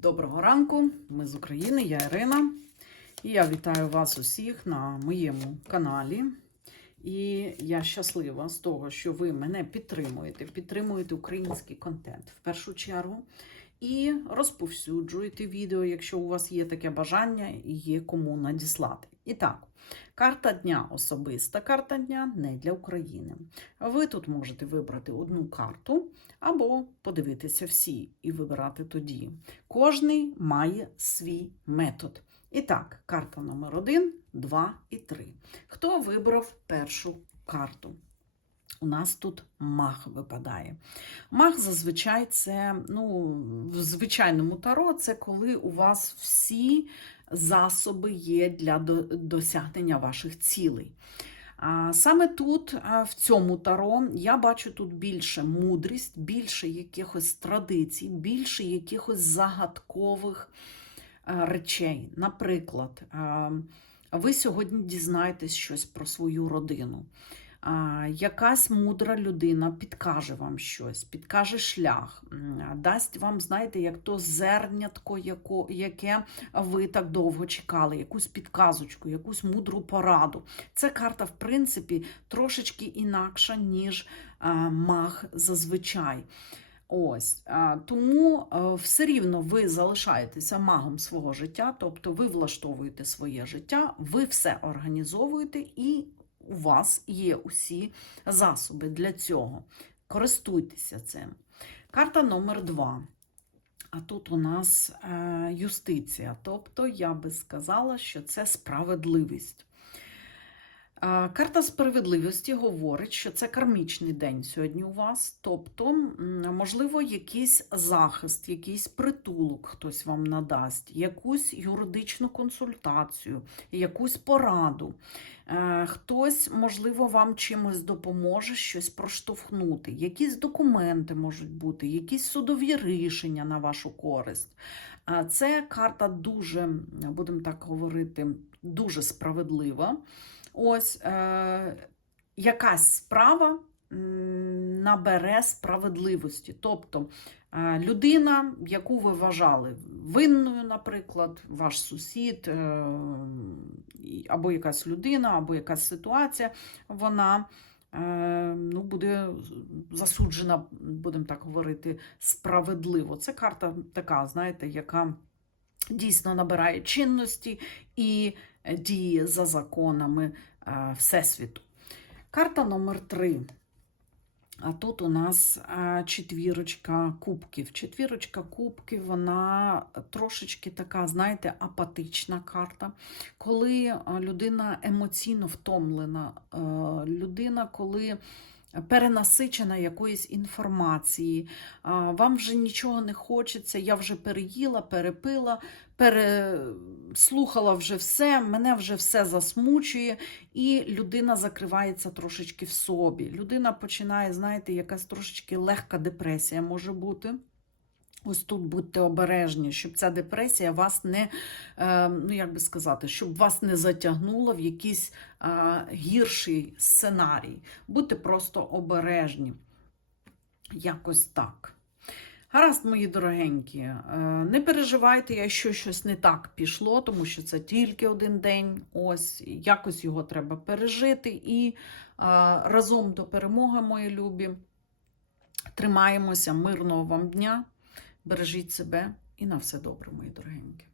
Доброго ранку, ми з України, я Ірина. І я вітаю вас усіх на моєму каналі. І я щаслива з того, що ви мене підтримуєте, підтримуєте український контент в першу чергу. І розповсюджуєте відео, якщо у вас є таке бажання і є кому надіслати. І так, карта дня особиста карта дня не для України. Ви тут можете вибрати одну карту або подивитися всі і вибирати тоді. Кожний має свій метод. І так, карта номер 1, 2 і 3. Хто вибрав першу карту? У нас тут маг випадає. Маг зазвичай це, ну, в звичайному таро, це коли у вас всі засоби є для досягнення ваших цілей. Саме тут, в цьому таро, я бачу тут більше мудрість, більше якихось традицій, більше якихось загадкових речей. Наприклад, ви сьогодні дізнаєтесь щось про свою родину. Якась мудра людина підкаже вам щось, підкаже шлях, дасть вам, знаєте, як то зернятко, яке ви так довго чекали, якусь підказочку, якусь мудру пораду. Це карта, в принципі, трошечки інакша, ніж маг зазвичай. Ось тому е, все рівно ви залишаєтеся магом свого життя, тобто ви влаштовуєте своє життя, ви все організовуєте і у вас є усі засоби для цього. Користуйтеся цим. Карта номер два. А тут у нас е, юстиція. Тобто, я би сказала, що це справедливість. Карта справедливості говорить, що це кармічний день сьогодні у вас. Тобто, можливо, якийсь захист, якийсь притулок хтось вам надасть, якусь юридичну консультацію, якусь пораду. Е, Хтось, можливо, вам чимось допоможе щось проштовхнути. Якісь документи можуть бути, якісь судові рішення на вашу користь. Це карта дуже, будемо так говорити, дуже справедлива. Ось е, якась справа набере справедливості. Тобто е, людина, яку ви вважали винною, наприклад, ваш сусід, е, або якась людина, або якась ситуація, вона е, ну, буде засуджена, будемо так говорити, справедливо. Це карта така, знаєте, яка дійсно набирає чинності і діє за законами е, Всесвіту. Карта номер 3. А тут у нас е, четвірочка кубків. Четвірочка кубків, вона трошечки така, знаєте, апатична карта. Коли е, людина емоційно втомлена, е, людина, коли перенасичена якоїсь інформації, вам вже нічого не хочеться, я вже переїла, перепила, переслухала вже все, мене вже все засмучує, і людина закривається трошечки в собі. Людина починає, знаєте, якась трошечки легка депресія може бути. Ось тут будьте обережні, щоб ця депресія вас не, е, ну як би сказати, щоб вас не затягнула в якийсь е, гірший сценарій. Будьте просто обережні. Якось так. Гаразд, мої дорогенькі, е, не переживайте, якщо щось не так пішло, тому що це тільки один день. Ось якось його треба пережити. І разом до перемоги, мої любі. Тримаємося, мирного вам дня. Бережіть себе і на все добре, мої дорогенькі.